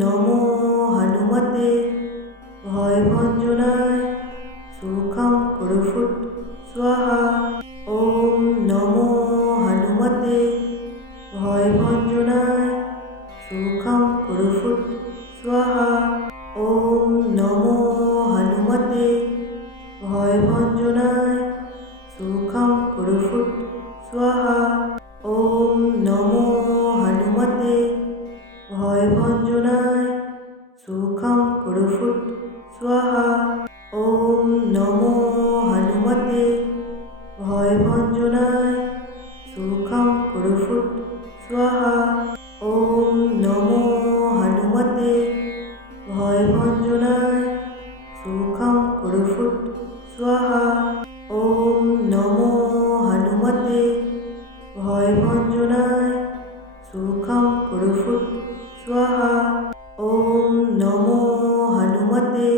নমো হনুমতে ভয়ভঞ্জনায় সুখং কুরুফুট স্বাহা। ওম নমো হনুমতে ভয়ভঞ্জনায় সুখং কুরুফুট স্বাহা। ওম নমো হনুমতে ভয়ভঞ্জনায় সুখং কুরুফুট স্বাহা। ওম নমো হনুমতে ভয়ভঞ্জনায় সুখং কুরুফুট স্বাহা। ওম নমো হনুমতে ভয়ভঞ্জনায় সুখং কুরুফুট স্বাহা। ওম নমো হনুমতে ভয়ভঞ্জনায় সুখং কুরুফুট স্বাহা। ওম নমো হনুমতে ভয়ভঞ্জনায় সুখং কুরুফুট স্বাহা। ওম নমো হনুমতে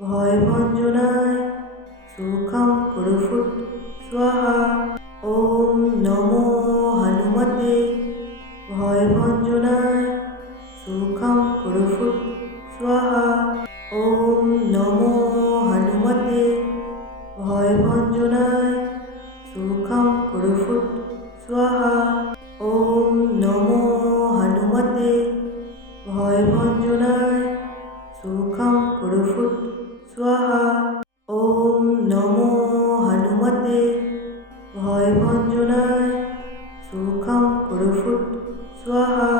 ভয়ভঞ্জনায় সুখং কুরুফুট স্বাহা। ওম নমো হনুমতে ভয়ভঞ্জনায় সুখং কুরুফুট স্বাহা। ওম নমো হনুমতে ভয়ভঞ্জনায় সুখং কুরুফুট স্বাহা। ওম নমো হনুমতে ভয়ভঞ্জনায় সুখং কুরুফুট স্বাহা। ওম নমো হনুমতে ভয়ভঞ্জনায় সুখং কুরুফুট স্বাহা।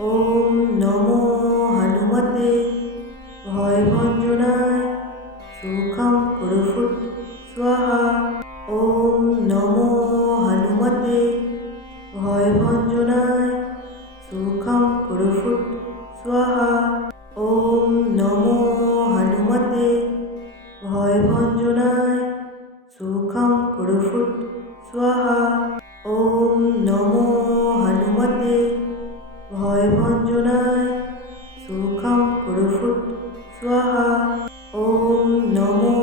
ওম নমো হনুমতে ভয়ভঞ্জনায় সুখং কুরুফুট স্বাহা। ওম নমো হনুমতে ভয়ভঞ্জনায় সুখং কুরুফুট স্বাহা। ওম নমো হনুমতে ভয়ভঞ্জনায় সুখং কুরুফুট স্বাহা। ওম নমো হনুমতে ভয়ভঞ্জনায় সুখং কুরুফুট স্বাহা। ওম নমো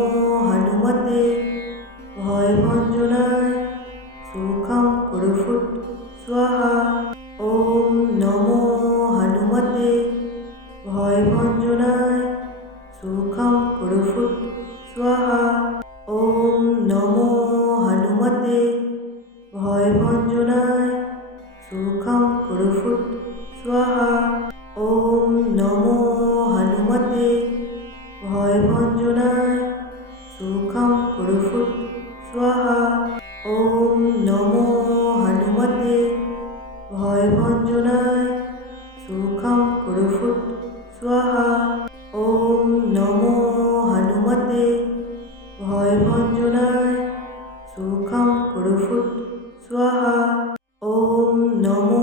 হনুমতে ভয়ভঞ্জনায় সুখং কুরুফুট স্বাহা। ওম নমো হনুমতে ভয়ভঞ্জনায় সুখং কুরুফুট স্বাহা। ওম নমো হনুমতে ভয়ভঞ্জনায় সুখং কুরুফুট স্বাহা। ওম নমো হনুমতে ভয়ভঞ্জনায় সুখং কুরুফুট স্বাহা। ওম নমো হনুমতে ভয়ভঞ্জনায় সুখং কুরুফুট স্বাহা। ওম নমো হনুমতে ভয়ভঞ্জনায় সুখং কুরুফুট স্বাহা। ওম নমো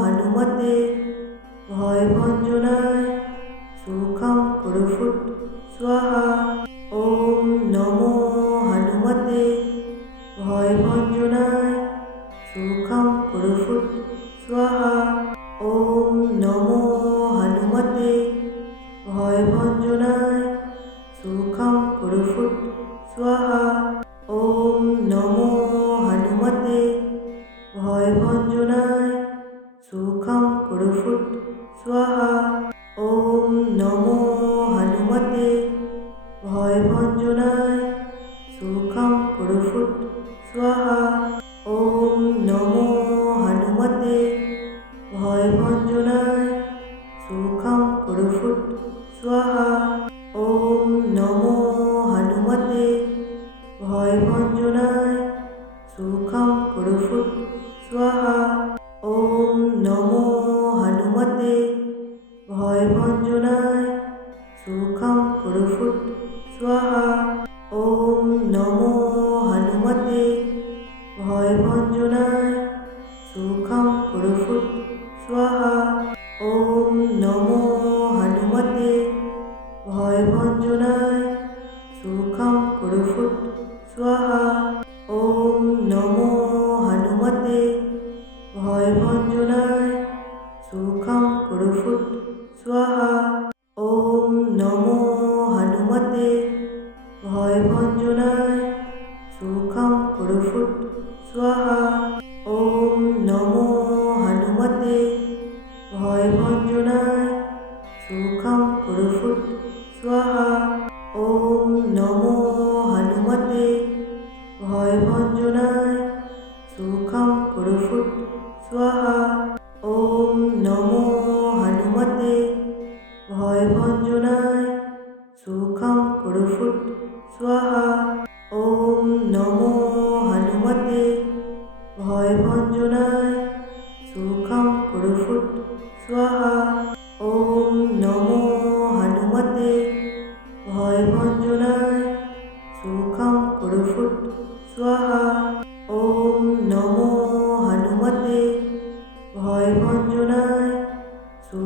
হনুমতে ভয়ভঞ্জনায় সুখং কুরুফুট স্বাহা। ওম নমো হনুমতে ভয়ভঞ্জনায় সুখং কুরুফুট স্বাহা। ওম নমো হনুমতে ভয়ভঞ্জনায় সুখং কুরুফুট স্বাহা। ওম নমো হনুমতে ভয়ভঞ্জনায় সুখং কুরুফুট স্বাহা। ওম নমো হনুমতে ভয়ভঞ্জনায় সুখং কুরুফুট স্বাহা। ওম নমো হনুমতে ভয়ভঞ্জনায় সুখং কুরুফুট স্বাহা। ওম নমো হনুমতে ভয়ভঞ্জনায় সুখং কুরুফুট স্বাহা। ওম নমো হনুমতে ভয়ভঞ্জনায় সুখং কুরুফুট স্বাহা। ওম নমো হনুমতে ভয়ভঞ্জনায় সুখং কুরুফুট স্বাহা। ওম নমো হনুমতে ভয়ভঞ্জনায় সুখং কুরুফুট স্বাহা। ওম নমো হনুমতে ভয়ভঞ্জনায় সুখং কুরুফুট স্বাহা। ওম নমো হনুমতে ভয়ভঞ্জনায় সুখং কুরুফুট স্বাহা। ওম নমো হনুমতে ভয়ভঞ্জনায়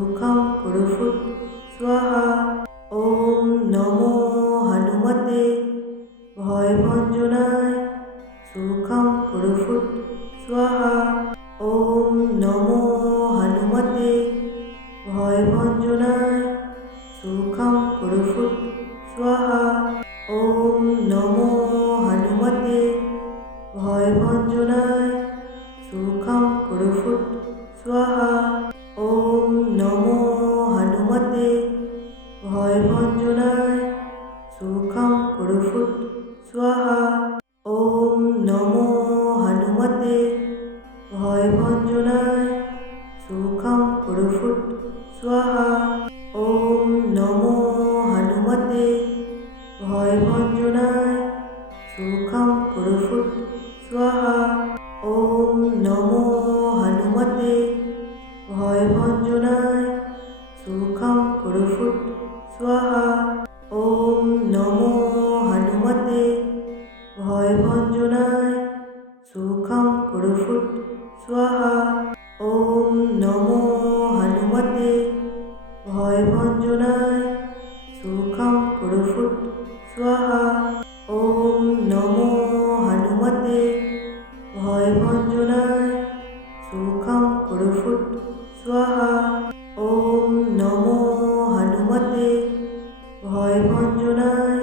सुखं कुरुफुट् स्वाहा। ॐ नमो हनुमते भयभञ्जनाय सुखं कुरुफुट् स्वाहा। ॐ नमो हनुमते भयभञ्जनाय सुखं कुरुफुट् स्वाहा। ॐ नमो हनुमते भयभञ्जनाय सुखं कुरुफुट् स्वाहा। ॐ नमो हनुमते भयभञ्जनाय सुखं कुरुफुट् स्वाहा। ॐ नमो हनुमते भयभञ्जनाय सुखं कुरुफुट् स्वाहा। ॐ नमो हनुमते भयभञ्जनाय सुखं कुरुफुट् स्वाहा। ॐ नमो हनुमते भयभञ्जनाय सुखं कुरुफुट् स्वाहा। ॐ नमो हनुमते भयभञ्जनाय सुखं कुरुफुट् स्वाहा। ॐ नमो हनुमते भयभञ्जनाय सुखं कुरुफुट् स्वाहा। ॐ नमो हनुमते भयभञ्जनाय सुखं कुरुफुट् स्वाहा। ॐ नमो हनुमते भयभञ्जनाय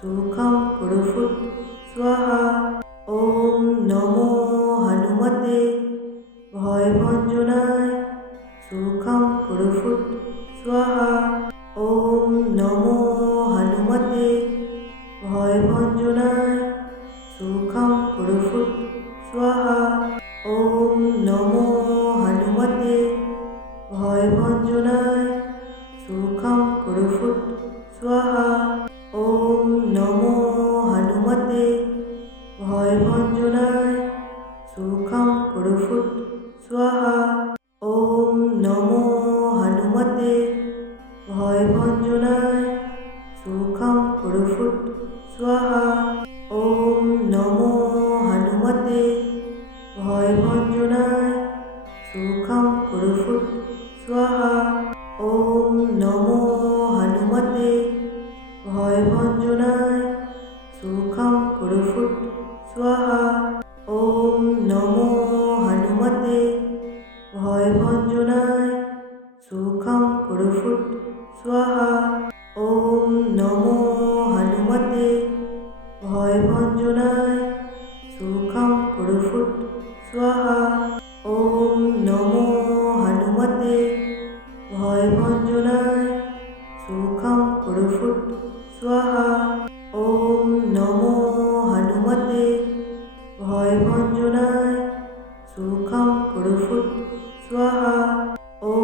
सुखं कुरुफुट् स्वाहा। ॐ नमो हनुमते भयभञ्जनाय सुखं कुरुफुट् स्वाहा। ॐ नमो हनुमते भयभञ्जनाय सुखं कुरुफुट् स्वाहा। ॐ नमो हनुमते भयभञ्जनाय सुखं कुरुफुट् स्वाहा। ॐ नमो हनुमते भयभञ्जनाय सुखं कुरुफुट् स्वाहा। ॐ नमो हनुमते भयभञ्जनाय सुखं कुरुफुट् स्वाहा। ॐ नमो हनुमते भयभञ्जनाय सुखं कुरुफुट् स्वाहा। ॐ नमो हनुमते भयभञ्जनाय सुखं कुरुफुट् स्वाहा। ॐ नमो हनुमते भयभञ्जनाय सुखं कुरुफुट् स्वाहा। ॐ नमो हनुमते भयभञ्जनाय सुखं कुरुफुट् स्वाहा। ॐ नमो हनुमते भयभञ्जनाय सुखं कुरुफुट् स्वाहा। ॐ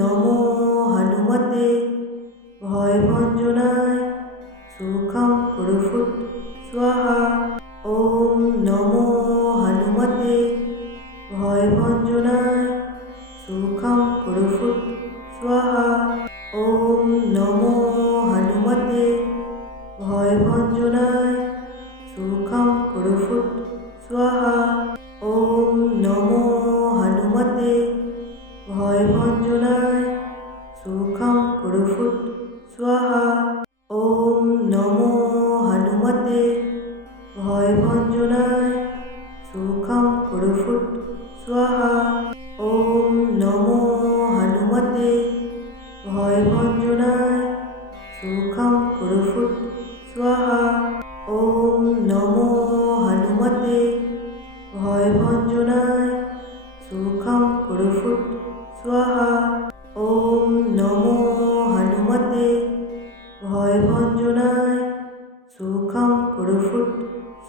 नमो हनुमते भयभञ्जनाय सुखं कुरुफुट् स्वाहा। ॐ नमो हनुमते भयभञ्जनाय सुखं कुरुफुट् स्वाहा। ॐ नमो हनुमते भयभञ्जनाय सुखं कुरुफुट् स्वाहा। ॐ नमो हनुमते भयभञ्जनाय सुखं कुरुफुट् स्वाहा। ॐ नमो हनुमते भयभञ्जनाय सुखं कुरुफुट् स्वाहा। ॐ नमो हनुमते भयभञ्जनाय सुखं कुरुफुट् स्वाहा। ॐ नमो हनुमते भयभञ्जनाय सुखं कुरुफुट् स्वाहा। ॐ नमो हनुमते भयभञ्जनाय सुखं कुरुफुट् स्वाहा। ॐ नमो हनुमते भयभञ्जनाय सुखं कुरुफुट्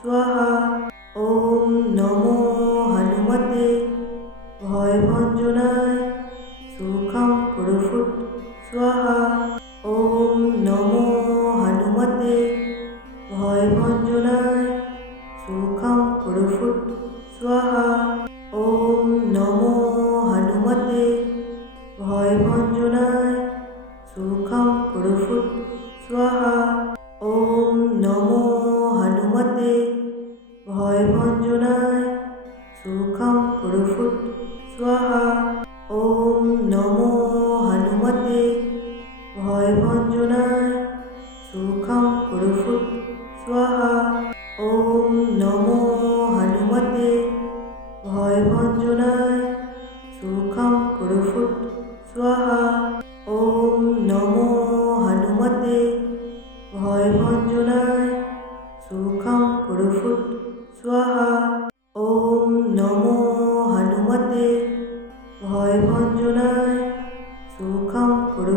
स्वाहा। ॐ नमो हनुमते भयभञ्जनाय सुखं कुरुफुट् स्वाहा। ॐ नमो हनुमते भयभञ्जनाय सुखं कुरुफुट् स्वाहा। ॐ नमो हनुमते भयभञ्जनाय सुखं कुरुफुट् स्वाहा। ॐ नमो हनुमते भयभञ्जनाय सुखं कुरुफुट् स्वाहा। ॐ नमो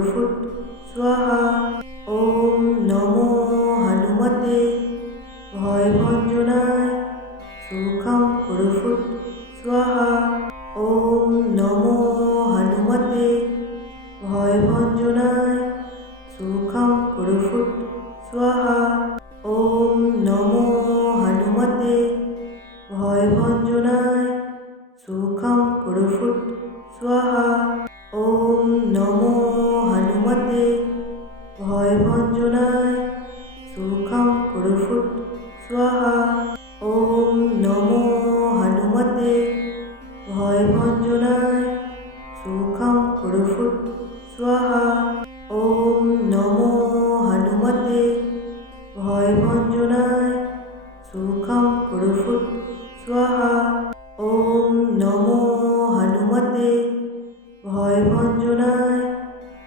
কুরুফুট স্বাহা। ওম নমো হনুমতে ভয়ভঞ্জনায় সুখম কুরুফুট স্বাহা। ওম নমো হনুমতে ভয়ভঞ্জনায় সুখম কুরুফুট স্বাহা। ওম নমো হনুমতে ভয়ভঞ্জনায় সুখম কুরুফুট স্বাহা। ওম নমো হনুমতে ভয়ভঞ্জনায় সুখম কুরুফুট স্বাহা। ওম নমো হনুমতে ভয়ভঞ্জনায় সুখম কুরুফুট স্বাহা। ওম নমো হনুমতে ভয়ভঞ্জনায় সুখম কুরুফুট স্বাহা। ওম নমো হনুমতে ভয়ভঞ্জনায়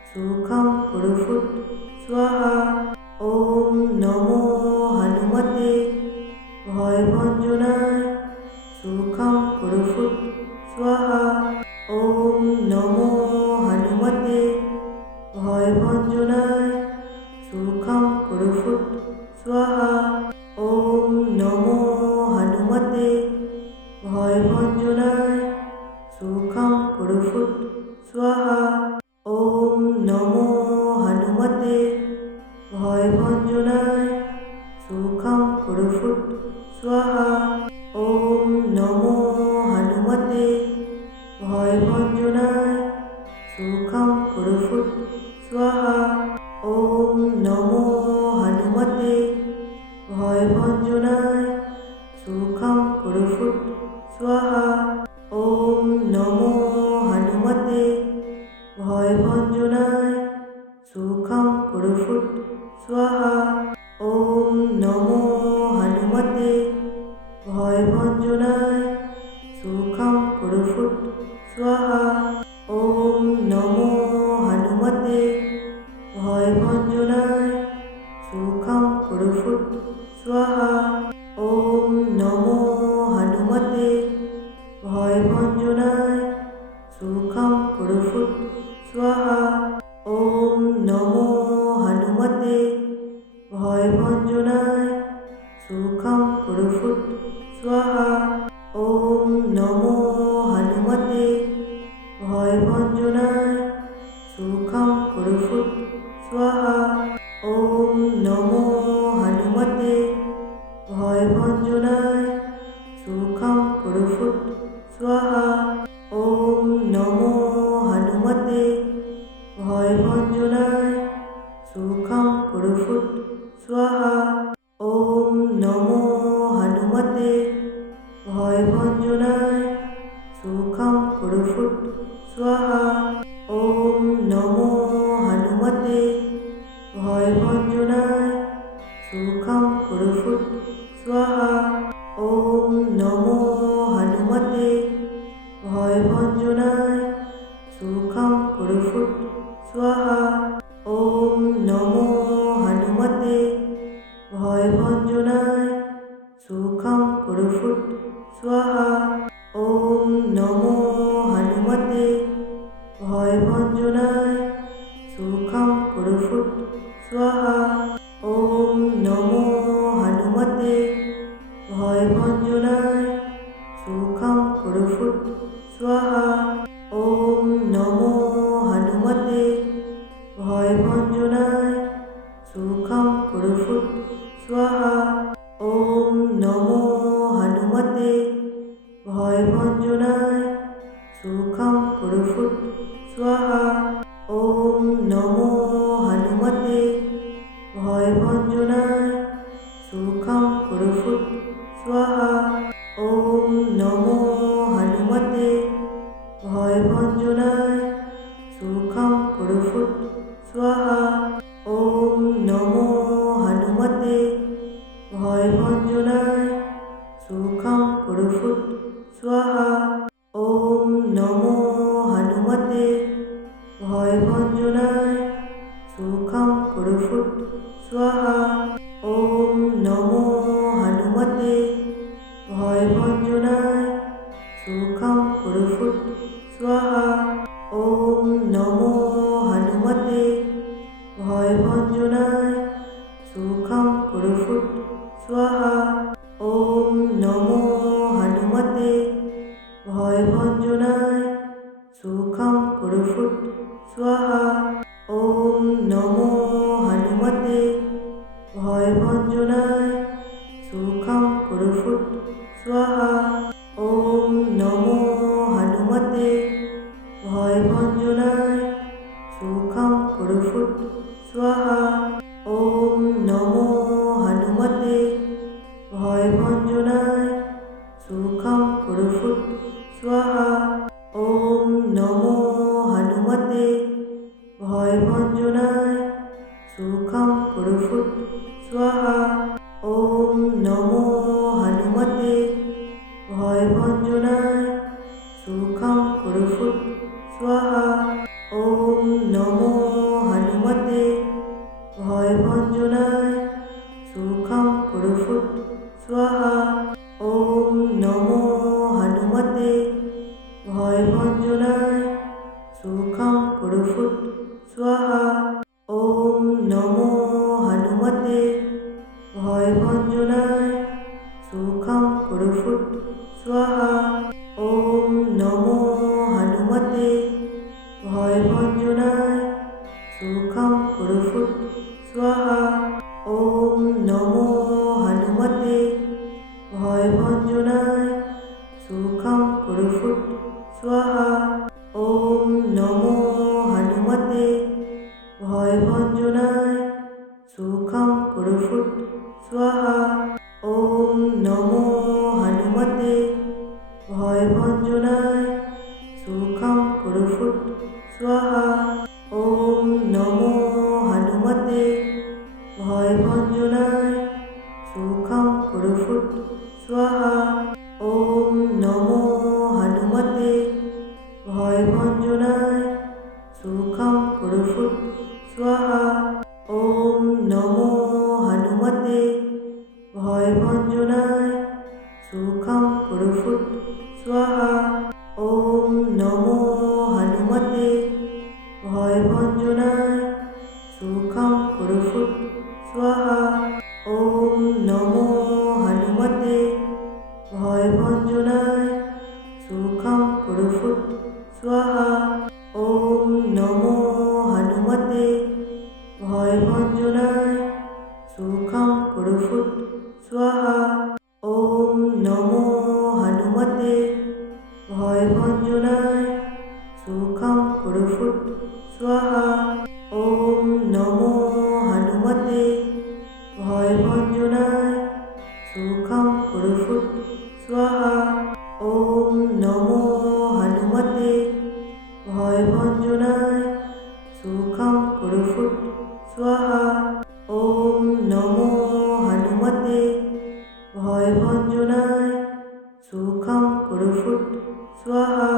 সুখম কুরুফুট স্বাহা। ওম নমো হনুমতে ভয়ভঞ্জনায় সুখম কুরুফুট স্বাহা। ওম নমো হনুমতে ভয়ভঞ্জনায় সুখম কুরুফুট স্বাহা। ওম নমো হনুমতে ভয়ভঞ্জনায় সুখম কুরুফুট স্বাহা। ওম নমো হনুমতে ভয়ভঞ্জনায় সুখম কুরুফুট স্বাহা। ওম নমো হনুমতে ভয়ভঞ্জনায় সুখম কুরুফুট স্বাহা। ওম নমো হনুমতে ভয়ভঞ্জনায় সুখম কুরুফুট স্বাহা। ওম নমো হনুমতে ভয়ভঞ্জনায় সুখম কুরুফুট স্বাহা। ওম নমো হনুমতে ভয়ভঞ্জনায় সুখম কুরুফুট স্বাহা। ওম নমো হনুমতে ভয়ভঞ্জনায় সুখম কুরুফুট স্বাহা। ওম নমো হনুমতে ভয়ভঞ্জনায় সুখম কুরুফুট স্বাহা। ওম নমো হনুমতে ভয়ভঞ্জনায় সুখম কুরুফুট স্বাহা। ওম নমো হনুমতে ভয়ভঞ্জনায় সুখম কুরুফুট স্বাহা। ওম নমো হনুমতে ভয়ভঞ্জনায় সুখম কুরুফুট স্বাহা। ওম নমো হনুমতে ভয়ভঞ্জনায় সুখম কুরুফুট স্বাহা। ওম নমো হনুমতে ভয়ভঞ্জনায় সুখম কুরুফুট স্বাহা। ওম নমো হনুমতে ভয়ভঞ্জনায় সুখম কুরুফুট স্বাহা। ওম নমো হনুমতে ভয়ভঞ্জনায় সুখম কুরুফুট স্বাহা। ওম নমো হনুমতে ভয়ভঞ্জনায় সুখম কুরুফুট স্বাহা। ওম নমো হনুমতে ভয়ভঞ্জনায় সুখম কুরুফুট স্বাহা। ওম নমো হনুমতে ভয়ভঞ্জনায় সুখম কুরুফুট স্বাহা। ওম নমো হনুমতে ভয়ভঞ্জনায় সুখম কুরুফুট স্বাহা। ওম নমো হনুমতে ভয়ভঞ্জনায় সুখম কুরুফুট স্বাহা। ওম নমো হনুমতে ভয়ভঞ্জনায় সুখম কুরুফুট স্বাহা। ওম নমো হনুমতে ভয়ভঞ্জনায় সুখম কুরুফুট স্বাহা। ওম নমো হনুমতে ভয়ভঞ্জনায় সুখম কুরুফুট স্বাহা। ওম নমো হনুমতে ভয়ভঞ্জনায় সুখম কুরুফুট স্বাহা। ওম নমো হনুমতে ভয়ভঞ্জনায় সুখম কুরুফুট স্বাহা। ওম নমো হনুমতে स्वाहा ओम नमो हनुमते भयभञ्जनाय सुखं कुरुफुट स्वाहा ओम नमो हनुमते भयभञ्जनाय सुखं कुरुफुट स्वाहा ओम नमो हनुमते भयभञ्जनाय सुखं कुरुफुट स्वाहा ओम नमो हनुमते भयभञ्जनाय सुखं कुरुफुट स्वाहा ओम नमो हनुमते भयभञ्जनाय सुखं कुरुफुट स्वाहा ओम नमो हनुमते भयभञ्जनाय सुखं कुरुफुट स्वाहा ओम नमो हनुमते भयभञ्जनाय सुखं कुरुफुट स्वाहा ओम नमो हनुमते भयभञ्जनाय सुखं कुरुफुट स्वाहा ओम नमो हनुमते भयभञ्जनाय सुखं कुरुफुट स्वाहा ओम नमो हनुमते भयभञ्जनाय सुखं कुरुफुट स्वाहा ओम नमो हनुमते भयभञ्जनाय सुखं कुरुफुट स्वाहा ओम नमो हनुमते भयभञ्जनाय सुखं कुरुफुट स्वाहा ओम नमो हनुमते भयभञ्जनाय सुखं कुरुफुट स्वाहा ओम नमो हनुमते भयभञ्जनाय सुखं कुरुफुट स्वाहा ओम नमो हनुमते भयभञ्जनाय सुखं कुरुफुट स्वाहा ओम नमो हनुमते भयभञ्जनाय सुखं कुरुफुट स्वाहा ओम नमो हनुमते भयभञ्जनाय सुखं कुरुफुट स्वाहा ओम नमो हनुमते भयभञ्जनाय सुखं कुरुफुट स्वाहा ओम नमो हनुमते भयभञ्जनाय सुखं कुरुफुट स्वाहा ओम नमो हनुमते भयभञ्जनाय सुखं कुरुफुट स्वाहा ओम नमो हनुमते भयभञ्जनाय सुखं कुरुफुट स्वाहा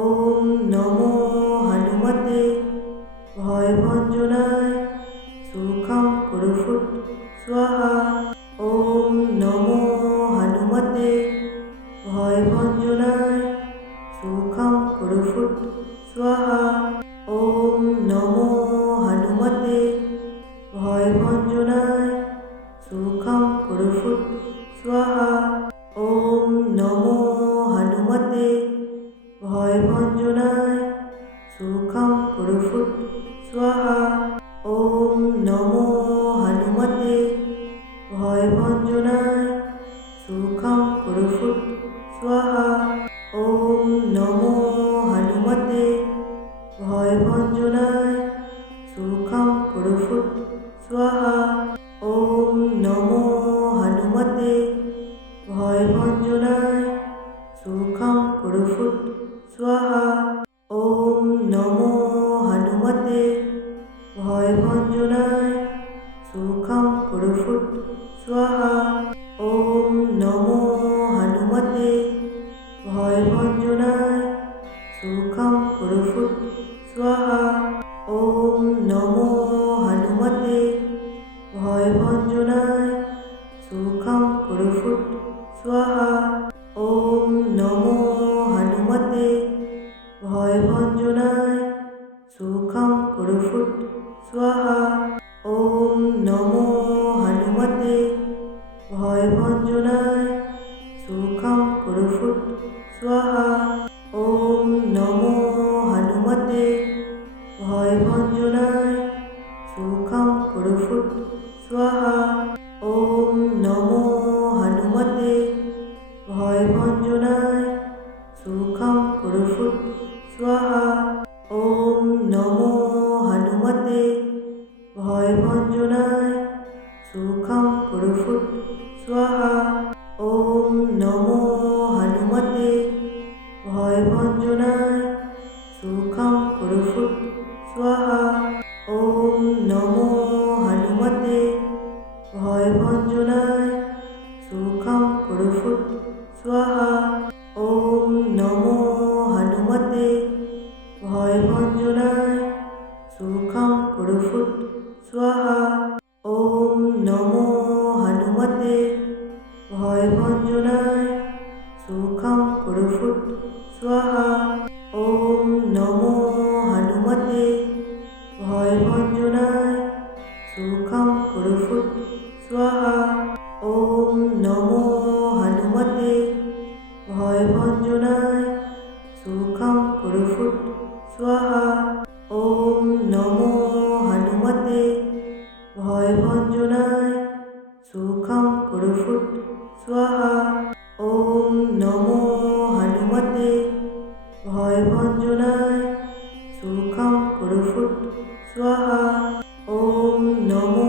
ओम नमो हनुमते भयभञ्जनाय सुखं कुरुफुट स्वाहा ओम नमो हनुमते भयभञ्जनाय सुखं कुरुफुट स्वाहा ओम नमो हनुमते भयभञ्जनाय सुखं कुरुफुट स्वाहा ओम नमो हनुमते भयभञ्जनाय सुखं कुरुफुट स्वाहा ओम नमो हनुमते भयभञ्जनाय सुखं कुरुफुट स्वाहा ओम नमो हनुमते भयभञ्जनाय सुखं कुरुफुट स्वाहा ओम नमो हनुमते भयभञ्जनाय सुखं कुरुफुट स्वाहा ओम नमो हनुमते भयभञ्जनाय सुखं कुरुफुट स्वाहा ओम नमो हनुमते भयभञ्जनाय सुखं कुरुफुट स्वाहा ओम नमो हनुमते भयभञ्जनाय सुखं कुरुफुट स्वाहा ओम नमो हनुमते भयभञ्जनाय सुखं कुरुफुट स्वाहा ओम नमो हनुमते भयभञ्जनाय सुखं कुरुफुट स्वाहा ओम नमो हनुमते भयभञ्जनाय सुखं कुरुफुट स्वाहा ओम नमो हनुमते भय ভয়ভঞ্জনায় সুখং কুরুফুট স্বাহা। ওম নমো হনুমতে ভয়ভঞ্জনায় সুখং কুরুফুট স্বাহা। ওম নমো হনুমতে ভয়ভঞ্জনায় সুখং কুরুফুট স্বাহা। ওম নমো হনুমতে ভয়ভঞ্জনায় সুখং কুরুফুট স্বাহা। ওম নমো হনুমতে ভয়ভঞ্জনায় সুখং কুরুফুট স্বাহা। ওম নমো হনুমতে ভয়ভঞ্জনায় সুখং কুরুফুট স্বাহা। ওম নমো হনুমতে ভয়ভঞ্জনায় সুখং কুরুফুট স্বাহা। ওম নমো হনুমতে ভয়ভঞ্জনায় সুখং কুরুফুট স্বাহা। ওম নমো হনুমতে ভয়ভঞ্জনায় সুখং কুরুফুট স্বাহা। ওম নমো হনুমতে ভয়ভঞ্জনায় সুখং কুরুফুট স্বাহা। ওম নমো হনুমতে ভয়ভঞ্জনায় সুখং কুরুফুট স্বাহা। ওম নমো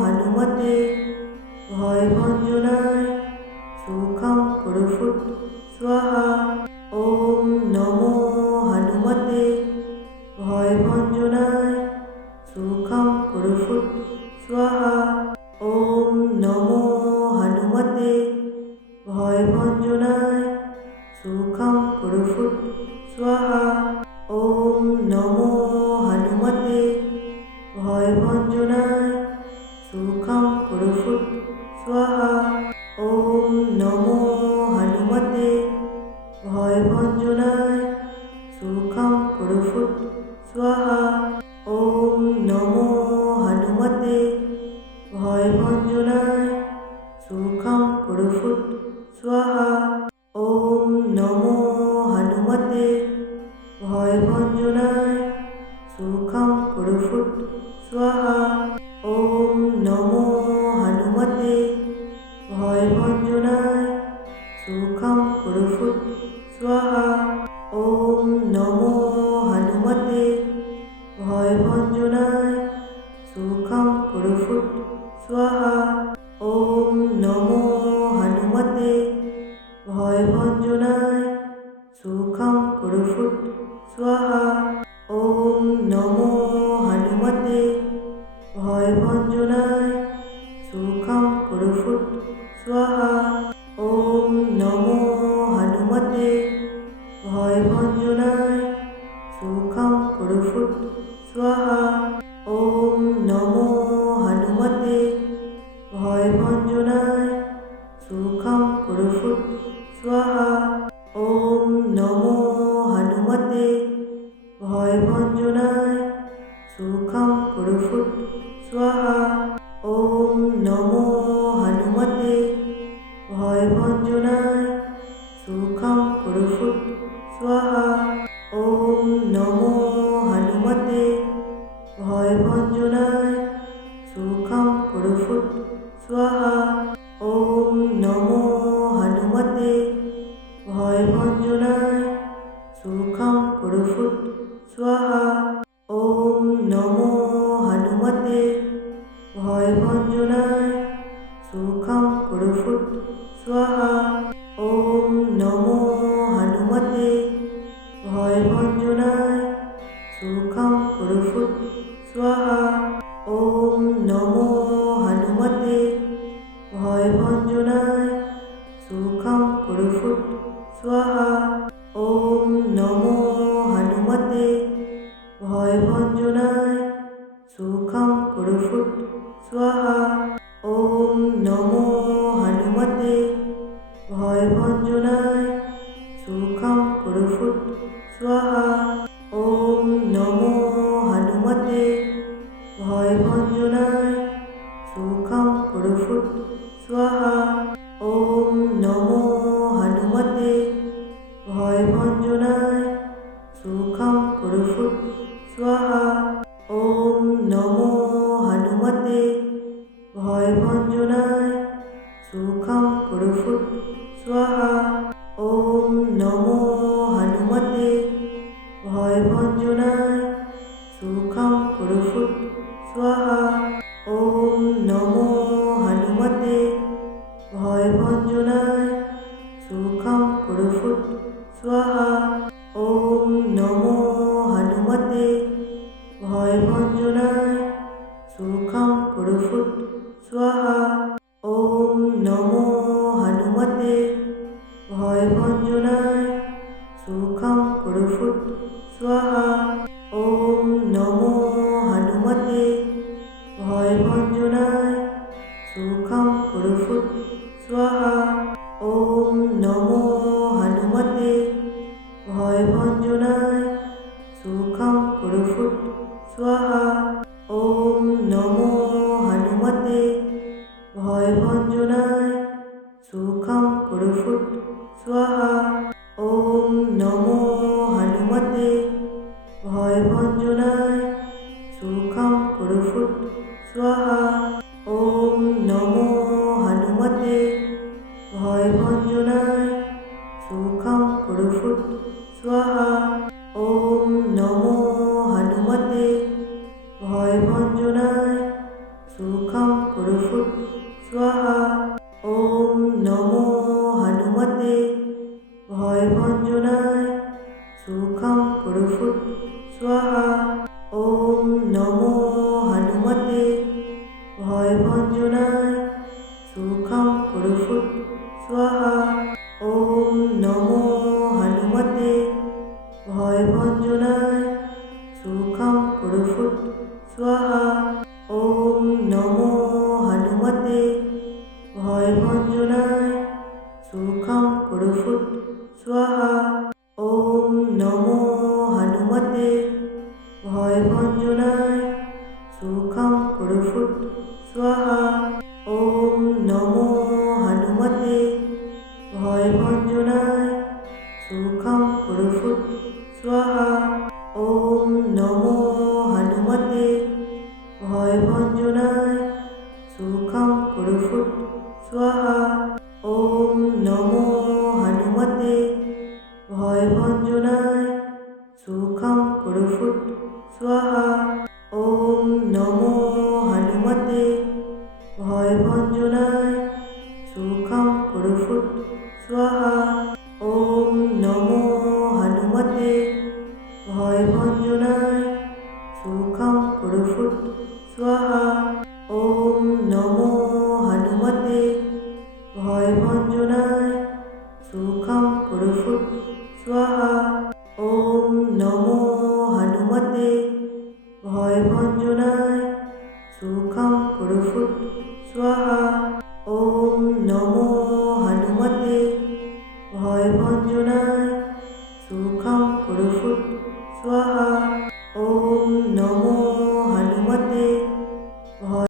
হনুমতে ভয়ভঞ্জনায় সুখং কুরুফুট স্বাহা। ওম নমো হনুমতে ভয়ভঞ্জনায় সুখং কুরুফুট স্বাহা। ওম নমো হনুমতে ভয়ভঞ্জনায় সুখং কুরুফুট স্বাহা। ওম নমো হনুমতে ভয়ভঞ্জনায় সুখং কুরুফুট স্বাহা। ওম নমো হনুমতে ভয়ভঞ্জনায় সুখং কুরুফুট স্বাহা। ওম নমো হনুমতে ভয়ভঞ্জনায় সুখং কুরুফুট স্বাহা। ওম নমো হনুমতে ভয়ভঞ্জনায় সুখং কুরুফুট স্বাহা। ওম নমো হনুমতে ভয়ভঞ্জনায় সুখং কুরুফুট স্বাহা। ওম নমো হনুমতে ভয়ভঞ্জনায় সুখং কুরুফুট স্বাহা। ওম নমো হনুমতে ভয়ভঞ্জনায় সুখং কুরুফুট স্বাহা। ওম নমো হনুমতে ভয়ভঞ্জনায় সুখং কুরুফুট স্বাহা। ওম নমো হনুমতে ভয়ভঞ্জনায় সুখং কুরুফুট স্বাহা। ওম নমো হনুমতে ভয়ভঞ্জনায় সুখং কুরুফুট স্বাহা। ওম নমো হনুমতে ভয়ভঞ্জনায় সুখং কুরুফুট স্বাহা। ওম নমো হনুমতে ভয়ভঞ্জনায় সুখং কুরুফুট স্বাহা। ওম নমো হনুমতে ভয়ভঞ্জনায় সুখং কুরুফুট স্বাহা। ওম নমো হনুমতে ভয়ভঞ্জনায় সুখং কুরুফুট স্বাহা। ওম নমো হনুমতে ভয়ভঞ্জনায় সুখং কুরুফুট স্বাহা। ওম নমো হনুমতে ভয়ভঞ্জনায় সুখং কুরুফুট স্বাহা। ওম নমো হনুমতে ভয়ভঞ্জনায় সুখং কুরুফুট স্বাহা। ওম নমো হনুমতে ভয়ভঞ্জনায় সুখং কুরুফুট স্বাহা। ওম নমো হনুমতে ভয়ভঞ্জনায় সুখং কুরুফুট স্বাহা। ওম নমো হনুমতে ভয়ভঞ্জনায় সুখং কুরুফুট স্বাহা। ওম নমো হনুমতে ভয়ভঞ্জনায় সুখং কুরুফুট স্বাহা। कुरुफुट स्वाहा। ओम नमो हनुमते भयभञ्जनाय सुखं कुरुफुट स्वाहा। ओम नमो हनुमते भयभञ्जनाय सुखं कुरुफुट स्वाहा। ओम नमो हनुमते भयभञ्जनाय सुखं कुरुफुट स्वाहा। ओम नमो हनुमते भयभञ्जनाय सुखं कुरुफुट स्वाहा। ओम नमो हनुमते भयभञ्जनाय सुखं कुरुफुट स्वाहा। ओम नमो हनुमते भयभञ्जनाय सुखं कुरुफुट स्वाहा। ओम नमो हनुमते भयभञ्जनाय सुखं कुरुफुट स्वाहा। ओम नमो हनुमते भयभञ्जनाय सुखं कुरुफुट स्वाहा। ओम नमो हनुमते भयभञ्जनाय सुखं कुरुफुट स्वाहा। ओम नमो हनुमते भयभञ्जनाय सुखं कुरुफुट स्वाहा। ओम नमो हनुमते भयभञ्जनाय सुखं कुरुफुट स्वाहा। ओम नमो हनुमते भयभञ्जनाय सुखं कुरुफुट स्वाहा। ओम नमो हनुमते भयभञ्जनाय सुखं कुरुफुट स्वाहा। ओम नमो हनुमते भयभञ्जनाय सुखं कुरुफुट स्वाहा। ओम नमो हनुमते भयभञ्जनाय सुखं कुरुफुट स्वाहा। ओम नमो हनुमते भयभञ्जनाय सुखं कुरुफुट स्वाहा। ओम नमो हनुमते भयभञ्जनाय सुखं कुरुफुट स्वाहा। ओम नमो हनुमते भयभञ्जनाय सुखं कुरुफुट स्वाहा। ओम नमो हनुमते भयभञ्जनाय सुखं कुरुफुट स्वाहा। ओम नमो हनुमते भयभञ्जनाय सुखं कुरुफुट स्वाहा। ओम नमो हनुमते भयभञ्जनाय सुखं कुरुफुट स्वाहा। ओम